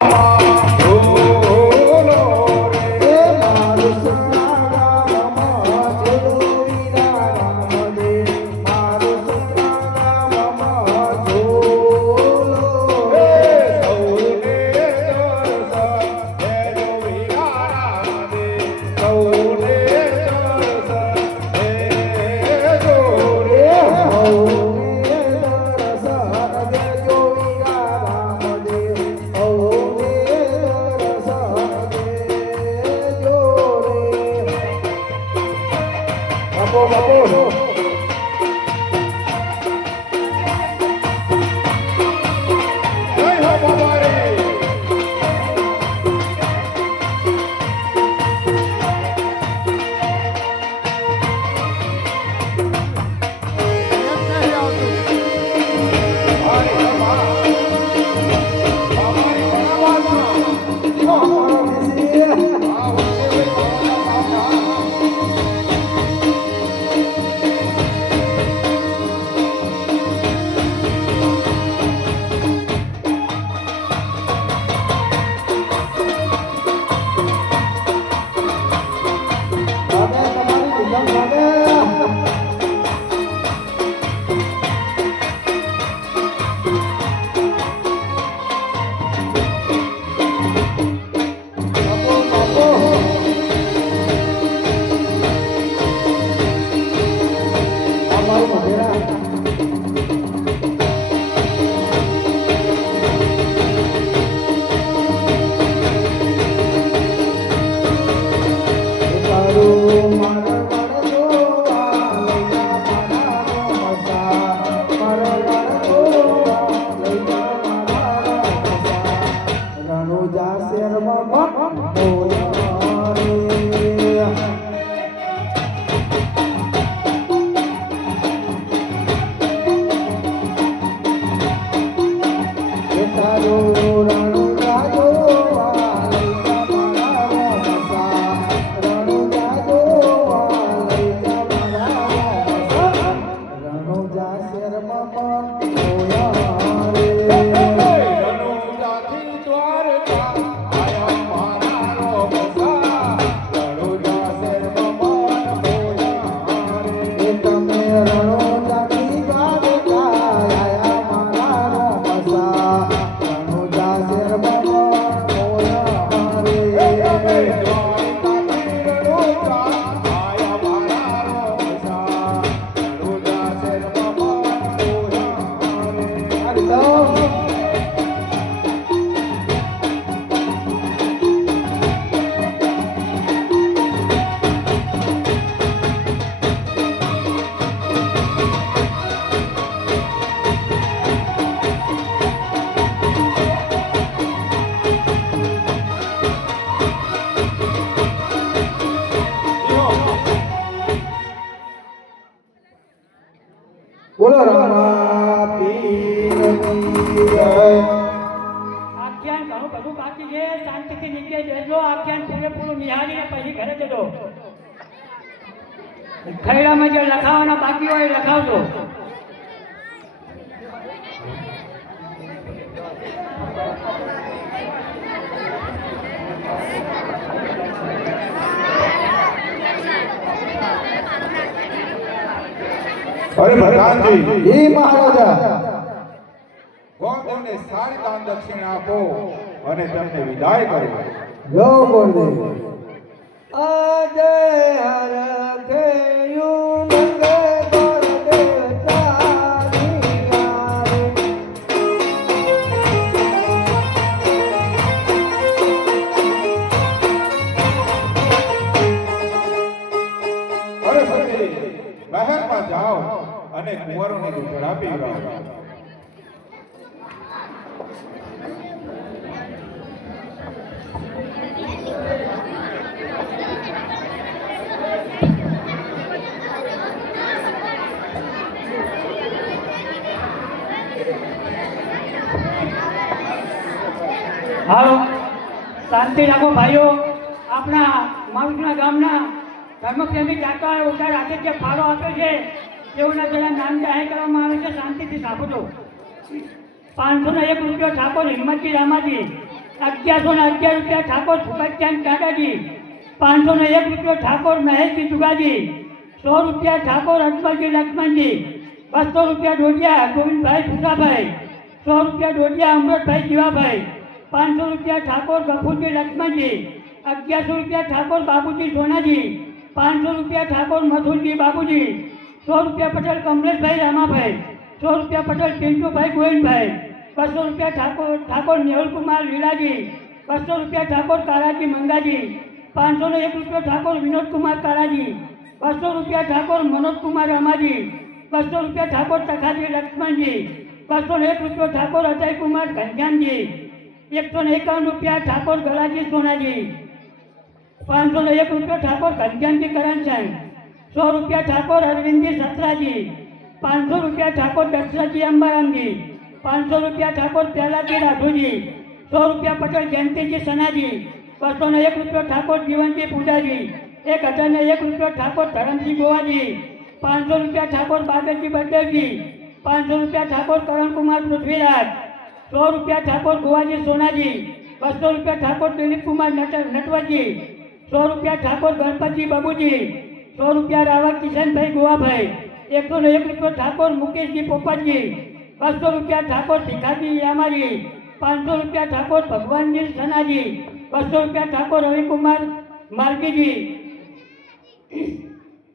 એ આ મારું મોઢેરા ખૈડામાં જે લખાવાના બાકી હોય લખાવજો. અરે ભગવાનજી એ મહારાજા. ગોંધળને સારી દાન દક્ષિણ આપો અને તમને વિદાય કરો. જો બોલદેવ આજે હરખે યુ હાલો. શાંતિ રાખો ભાઈઓ. આપણા માઉન્ટના ગામના ધર્મપ્રેમી જાતા ઉતાર આજે જે ફાળો આપે છે. તેઓના જેના નામ જાહેર કરવામાં આવે છે. શાંતિથી છાપજો પાંચસો ને એક રૂપિયો છાપો હિંમતજી રામાજી અગિયારસો ને અગિયાર રૂપિયા ઠાકોર સુભાષચંદ કાકાજી પાંચસો ને એક રૂપિયો ઠાકોર મહેશજી જુગાજી સો રૂપિયા ઠાકોર અજમલજી લક્ષ્મણજી, બસો રૂપિયા ડોડિયા ગોવિંદભાઈ ભૂસાભાઈ, સો રૂપિયા ડોડિયા અમૃતભાઈ જીવાભાઈ પાંચસો રૂપિયા ઠાકોર ગફુરજી લક્ષ્મણજી, અગિયારસો રૂપિયા ઠાકોર બાબુજી સોનાજી, પાંચસો રૂપિયા ઠાકોર મથુરજી બાબુજી સો રૂપિયા પટેલ કમલેશભાઈ રામાભાઈ, સો રૂપિયા પટેલ પિન્ટુભાઈ ગોવિંદભાઈ, બસો રૂપિયા ઠાકોર ઠાકોર નેહુલકુમાર લીલાજી, બસો રૂપિયા ઠાકોર તારાજી મંગાજી, પાંચસો ને એક રૂપિયો ઠાકોર વિનોદકુમાર તારાજી, બસો રૂપિયા ઠાકોર મનોજકુમાર રામાજી, બસો રૂપિયા ઠાકોર તખાજી લક્ષ્મણજી, બસો એક રૂપિયો ઠાકોર અજયકુમાર ઘનશ્યામજી એકસો ને એકાવન રૂપિયા ઠાકોર ગલાજી સોનાજી. પાંચસો ને એક રૂપિયા ઠાકોર ઘનશ્યામજી કરણસાઈ સો રૂપિયા ઠાકોર અરવિંદજી સત્રાજી. પાંચસો રૂપિયા ઠાકોર દશરથજી અંબારામજી. પાંચસો રૂપિયા ઠાકોર પહેલાજી રાઠોજી સો રૂપિયા પટેલ જયંતિજી સનાજી. બસો ને એક રૂપિયો ઠાકોર જીવનજી પૂજાજી. એક હજાર ને એક રૂપિયો ઠાકોર ધરમજી ગોવાજી. પાંચસો રૂપિયા ઠાકોર બાદરજી બદેવજી પાંચસો રૂપિયા ઠાકોર કરણકુમાર પૃથ્વીરાજ. સો રૂપિયા ઠાકોર ગોવાજી સોનાજી, બસો રૂપિયા ઠાકોર દિલીપકુમાર નટ, નટવરજી, સો રૂપિયા ઠાકોર ગણપતજી બાબુજી, સો રૂપિયા રાવત કિશનભાઈ ગોવાભાઈ, એકસો ને એક રૂપિયો ઠાકોર મુકેશજી પોપટજી, બસો રૂપિયા ઠાકોર ભીખાજી યામાજી, પાંચસો રૂપિયા ઠાકોર ભગવાનજી સનાજી, બસો રૂપિયા ઠાકોર રવિકુમાર માર્ગીજી,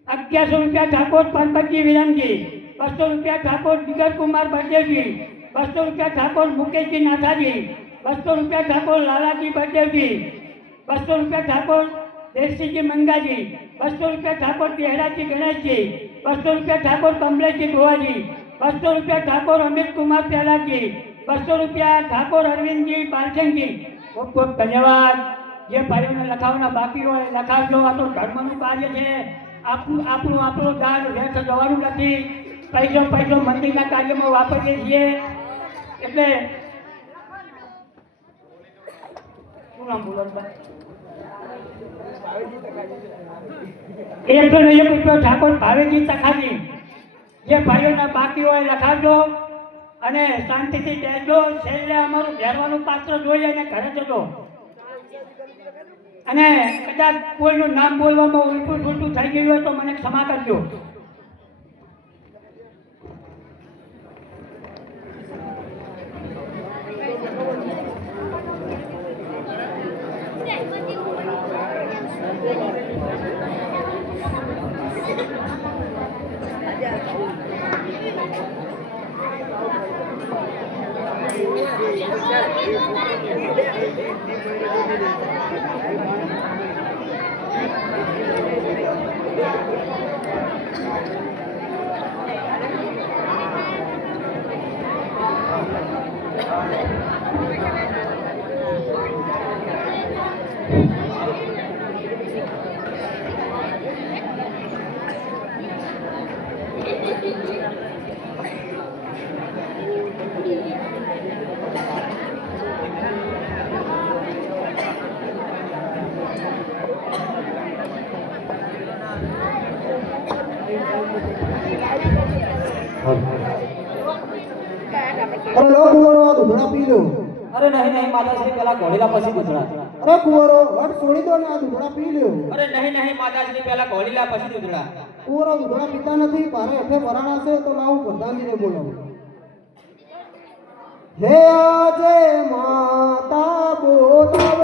અગિયારસો રૂપિયા ઠાકોર પરબતજી વિરમજી, બસો રૂપિયા ઠાકોર જીગરકુમાર બળદેવજી બસો રૂપિયા ઠાકોર મુકેશજી નાથાજી, બસો રૂપિયા ઠાકોર લાલાજી બળદેવજી બસો રૂપિયા ઠાકોર દેશજીજી મંગાજી, બસો રૂપિયા ઠાકોર તેહરાજી ગણેશજી, બસો રૂપિયા ઠાકોર કમલેશજી ગોવાજી બસો રૂપિયા ઠાકોર અમિત કુમાર પહેલાજી બસો રૂપિયા ઠાકોર અરવિંદજી પાલસંગજી ખૂબ ખૂબ ધન્યવાદ. જે ભાઈઓને લખાવના બાકી હોય લખાવજો. આ તો ધર્મનું કાર્ય છે. આપણું આપણું આપણું દાન વ્યર્થ જવાનું નથી. પૈસો પૈસો મંદિરના કાર્યમાં વાપરીએ છીએ. એટલે એકસો ને એક રૂપિયો ઠાકોર ભાવેજી તખાજી જે ભાઈઓના બાકી હોય લખાવજો અને શાંતિથી બેસજો. છેલ્લે અમારું ઘેરવાનું પાત્ર જોઈ અને ઘરે જજો. અને કદાચ કોઈનું નામ બોલવામાં ઉલટું સુલટું થઈ ગયું હોય તો મને ક્ષમા કરજો અરે લો કુંવરો આ દૂધડા પી લો અરે નહીં માતાજી પેલા ઘોડેલા પછી દૂધડા. અરે કુંવરો હટ છોડી દો ને આ દૂધડા પી લ્યો. અરે નહીં નહીં માતાશ્રી પેલા ઘોડેલા પછી દૂધડા. કુંવરો દૂધડા પીતા નથી મારે હેઠે વરાણા છે તો લાવું પ્રધાનજીને બોલાવું. હે આજે માતા બોલાવે.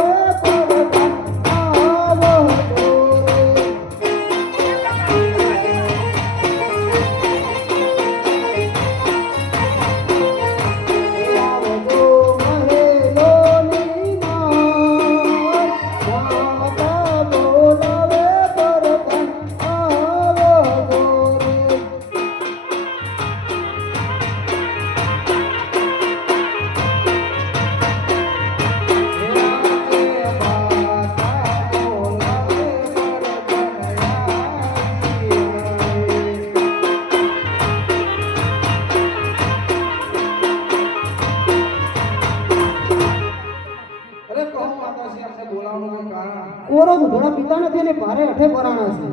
છે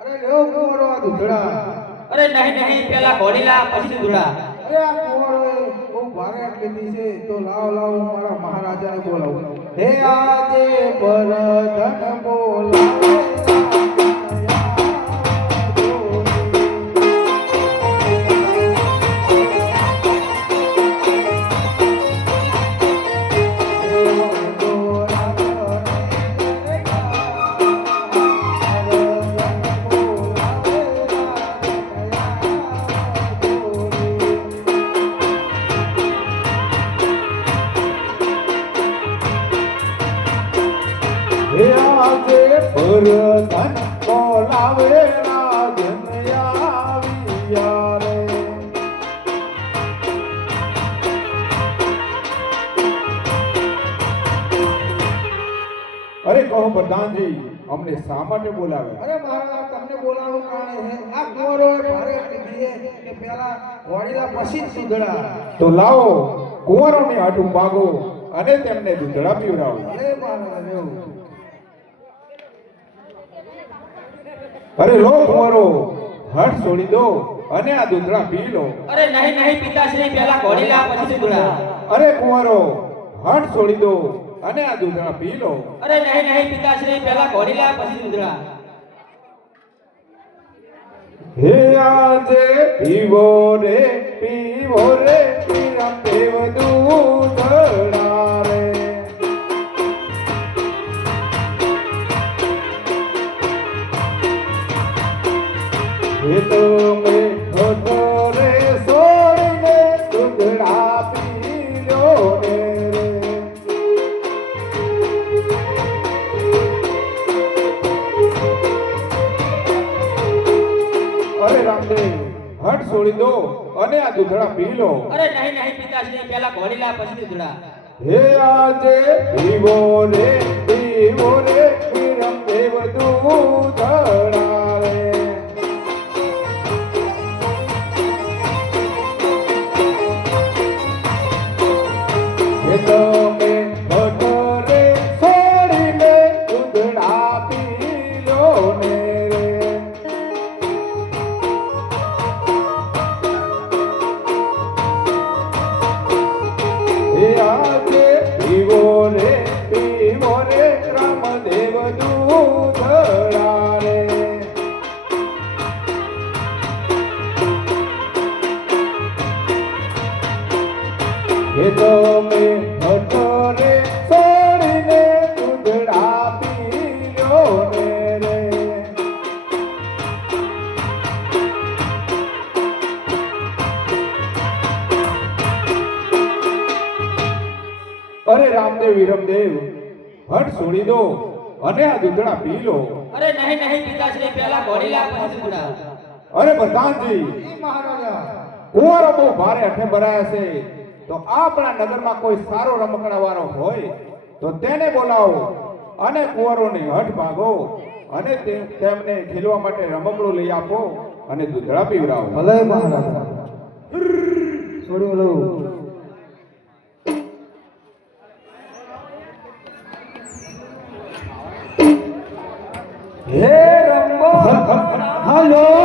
અરે લેવો કુંવરો આ દુધડા. અરે નહીં નહીં પેલા ઘોડીલા પછી દુધડા. અરે આ કુંવરો બહુ ભારે આટલી છે તો લાવ લાવ મારા મહારાજાને બોલાવું. હે આજે પરધન બોલાવે. પ્રધાનજી અમને શા માટે બોલાવે? અરે મારા તમને બોલાવવાનું કારણ છે આ કુંવરોએ ભારે લીધી કે પેલા વડીલા પછી જ સુધડા તો લાવો કુંવરોને આટું ભાગો અને તેમને દૂધડા પીવડાવો. અરે મારા અરે લો કુંવરો હટ છોડી દો અને આ દૂધડા પી લો. અરે નહીં નહીં પિતાશ્રી પહેલા ઘોડીલા પછી દૂધડા. અરે કુંવરો હટ છોડી દો અને આ દૂધડા પી લો. અરે નહીં નહીં પિતાશ્રી પહેલા ઘોડીલા પછી દૂધડા. હે આજે પીવો રે પીવો રે પીરા દેવ હે આજે પીવો અરે પ્રધાનજી કુંવરો બહુ ભારે હઠે ભરાયા છે. તો આપણા નગરમાં કોઈ સારો રમકડા વાળો હોય તો તેને બોલાવો અને કુંવરોને હઠ ભાગો અને તેમને ખેલવા માટે રમકડું લઈ આપો અને દૂધડા પીવડાવો ભલે મહારાજ. છોડ્યું લઉં. હે ¡Halo!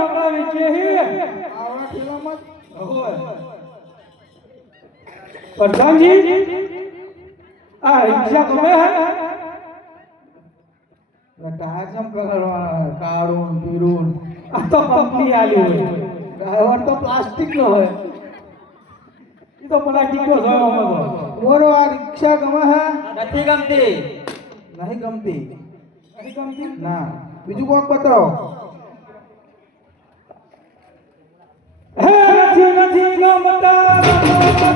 એ રમકડા વેચે આવડા ઠેલામાં હોય. પ્રધાનજી આ રિક્ષા ગમે હે? એટલે ટાયર કાળું પીરું આ તો કંપની આલી હોય. ડ્રાઈવર તો પ્લાસ્ટિક નો હોય. એ તો પ્લાસ્ટિક નો અમે તો આ રિક્ષા ગમે હે? નથી ગમતી. નહીં ગમતી. નહીં ગમતી? ના. બીજું કોણ બતાવો હે નથી ગમતા.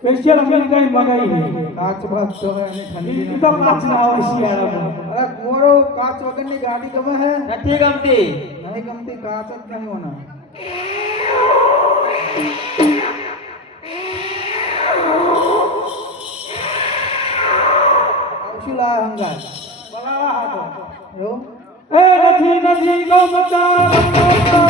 સ્પેશિયલ અમેરિકાની મંગાવી કાચ બાચ તો હે અને ઠંડી તો કાચ ના આવે શિયાળામાં. અરે કુંવરો કાચ વગરની ગાડી ગમે હે? નથી ગમતી. નહીં ગમતી કાચ જ નહીં હોના. આવશું હાથો એ નથી નથી ગમતા.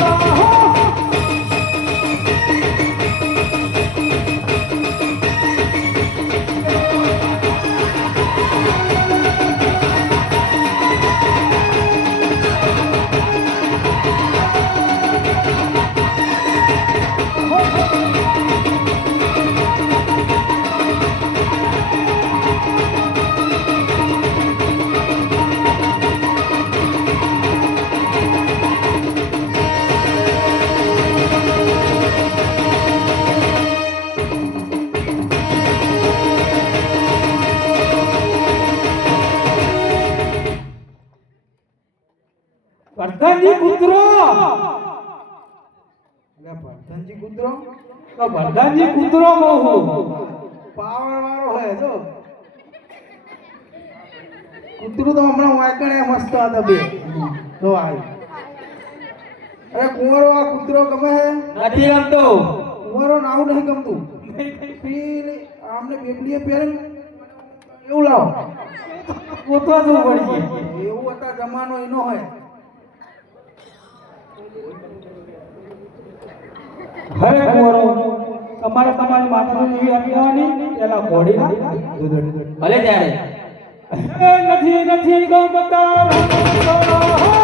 પ્રધાનજી કૂતરો! એટલે ભરતનજી કૂતરો? તો ભરધનજી કૂતરો બહુ પાવર વાળો હોય જો. કૂતરું તો હમણાં વાંકણે મસ્ત હતા બે. જો આય અરે કુંવરો આ કૂતરો ગમે હે? નથી ગમતો. કુંવરો નાવું નહીં ગમતું. પેલી આમને બેબલીએ પહેરેલ. એવું લાવો. ગોતવા જવું પડશે એવું હતા જમાનો એનો હોય. હરે કુંવરો તમારે તમારી માતાજી જેવી આપવાની એના ઘોડીના ભલે ત્યારે. એ નથી નથી ગમતા.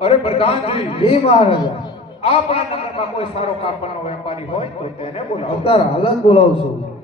અરે પ્રધાનજી. જી મહારાજા. આપણા નગરમાં કોઈ સારો કાપડનો વેપારી હોય તો તેને બોલાવો. અવતાર હાલ બોલાવશો બોલાવશું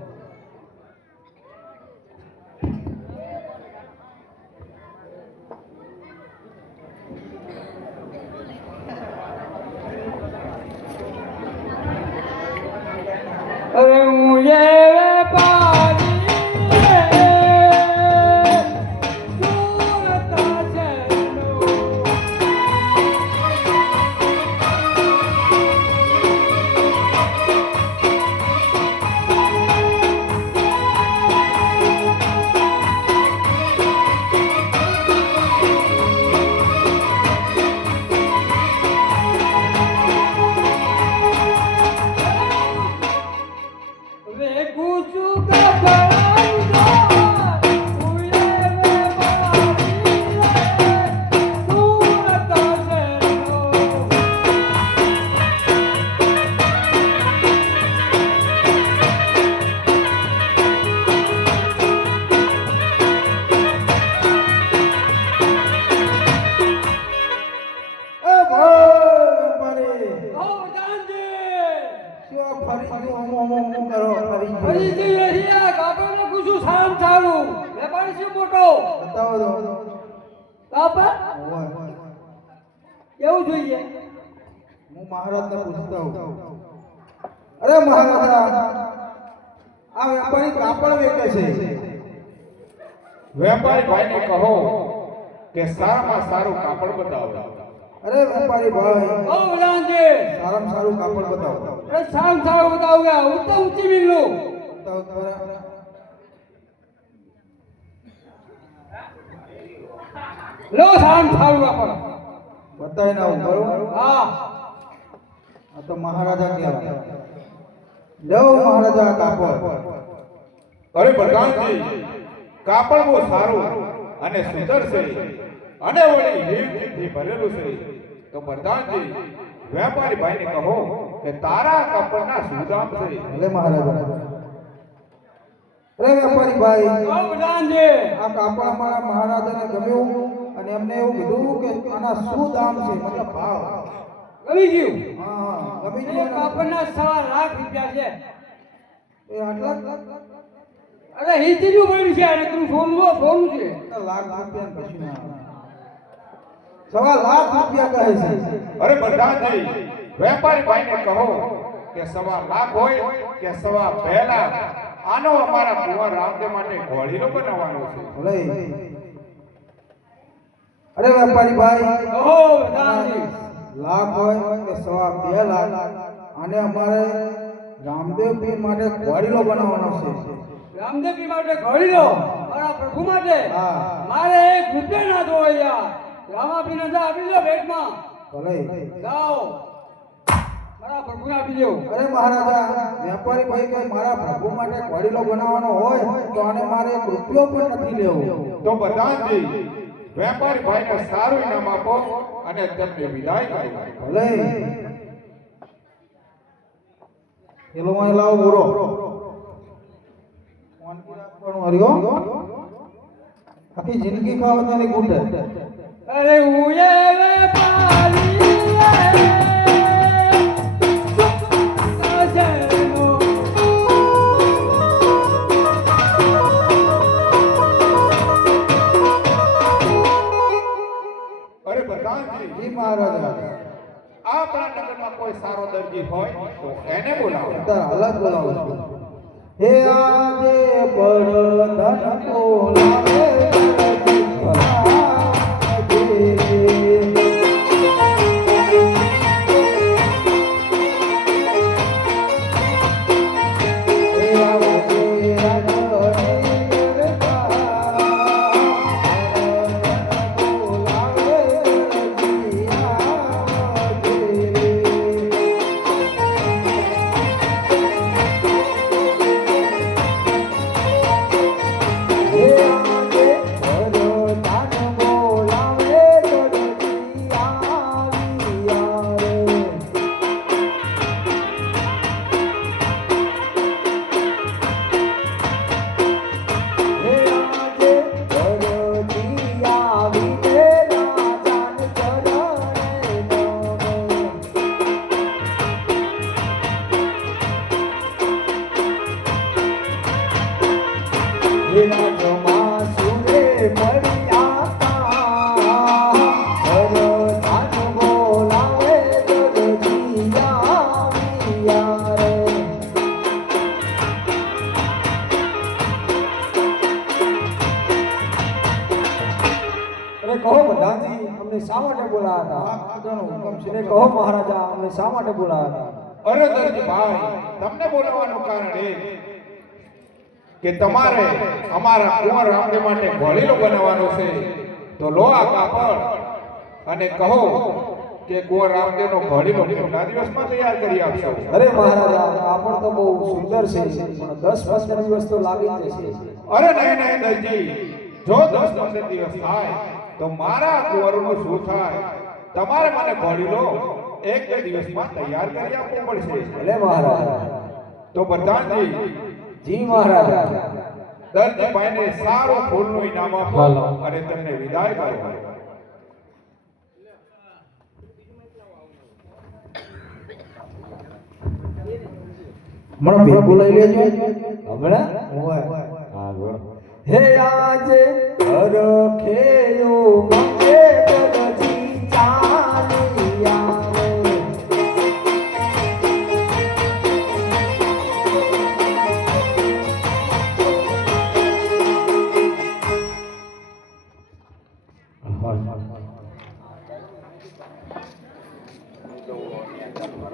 પૂછતા અરે મહારાજા આ વેપારી કાપડ વેચે છે. વેપારી ભાઈને કહો કે સારામાં સારું કાપડ બતાવો. અરે વેપારી ભાઈ બહુ બધાન સારામાં સારું કાપડ બતાવો. અરે સારું સારું બતાવુંગા ઊંચા ઊંચી મિલનું બતાવો લો સારામાં સારું કાપડ. બતાવી ના બરોબર? હા. આ તો મહારાજા કહેવાય. જાઓ મહારાજા કાપડ. અરે પ્રધાનજી કાપડ બહુ સારું અને સુંદર છે અને વળી હીરથી ભરેલું છે. તો પ્રધાનજી વેપારી ભાઈને કહો કે તારા કાપડના શું દામ છે? ભલે મહારાજા. અરે વેપારી ભાઈ બધાન આ કાપડ અમારા મહારાજાને ગમ્યું અને એમને એવું કીધું કે આના શું દામ છે? મતલબ ભાવ. ગમી ગયું. હા ગમી ગયું ને? સવા લાખ રૂપિયા છે. એ આટલા અરે હિચીનું મળ્યું છે અને તું સોનું લો, સોનું છે. લાખ રૂપિયા કશું ના. સવા લાખ રૂપિયા કહે છે. અરે પ્રધાનજી વેપારી ભાઈને કહો કે સવા લાખ હોય કે સવા બે લાખ આનો અમારા કુંવર રામદેવ માટે ઘોડીલો બનાવવાનો છે. ભલે. અરે વેપારી ભાઈ. ઓહો બધાની. લાખ હોય કે સવા બે લાખ. અને અમારે રામદેવ પીર માટે ઘોડીલો બનાવવાનો છે. રામદેવજી માટે ઘડી લો મારા પ્રભુ માટે? હા. મારે એક રૂપિયા ના દો યાર રામાપીને ના આપી દો ભેટમાં. ભલે. જાઓ. મારા પ્રભુ આપી દો. અરે મહારાજા વેપારી ભાઈ કે મારા પ્રભુ માટે ઘોડીલો બનાવવાનો હોય તો આને મારે એક રૂપિયો પણ નથી લેવો. તો પ્રધાનજી વેપારી ભાઈને સારું ઇનામ આપો અને તેમને વિદાય કરો ભલે. એલો મને લાવો બોરો. હરિયો આખી જિંદગી ખાવાતાની ગુંડે અરે ઉયે રે અજયનો મહારાજા આપણા નગરમાં કોઈ સારો દરજી હોય તો એને બોલાવો. અત્યારે અલગ બોલાવો હે આજે બળધન ધન આજે. અમને શા માટે બોલાયા હતા? કહો મહારાજા, અમને શા માટે બોલાયા અરે ભાઈ તમને બોલાવવાનું કારણ એ કે તમારે અમારા કુંવર રામદેવ માટે ઘોડીલો બનાવવાનો છે. તો લો આ કાપડ અને કહો કે કુંવર રામદેવનો ઘોડીલો કેટલા દિવસમાં તૈયાર કરી આપશો? અરે મહારાજા કાપડ તો બહુ સુંદર છે પણ દસ પંદર દિવસ તો લાગી જશે. અરે નહીં નહીં દલજી. જો દસ પંદર દિવસ થાય તો મારા કુંવરનું શું થાય? તમારે મને ઘોડીલો એક બે દિવસમાં તૈયાર કરી આપવો પડશે. ભલે મહારાજા. તો પ્રધાનજી જી મહારાજા. દર્દીભાઈને સારું ફૂલનું ઇનામ આપો અને તમને વિદાય કરો. હમણાં ભેગું લઈ લેજો. હમણાં. હા હે આજે હરખેયો મંગે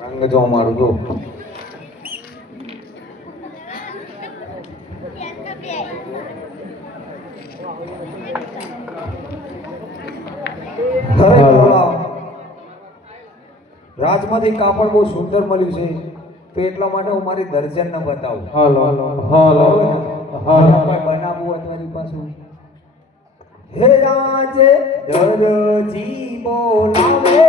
રંગ જો. મારું જો રાજમાંથી કાપડ બહુ સુંદર મળ્યું છે. તો એટલા માટે હું મારી દર્જન ન બતાવું. હાલો. હાલો. હાલો. બનાવવું પાછું હે આજે દરજી બોલાવે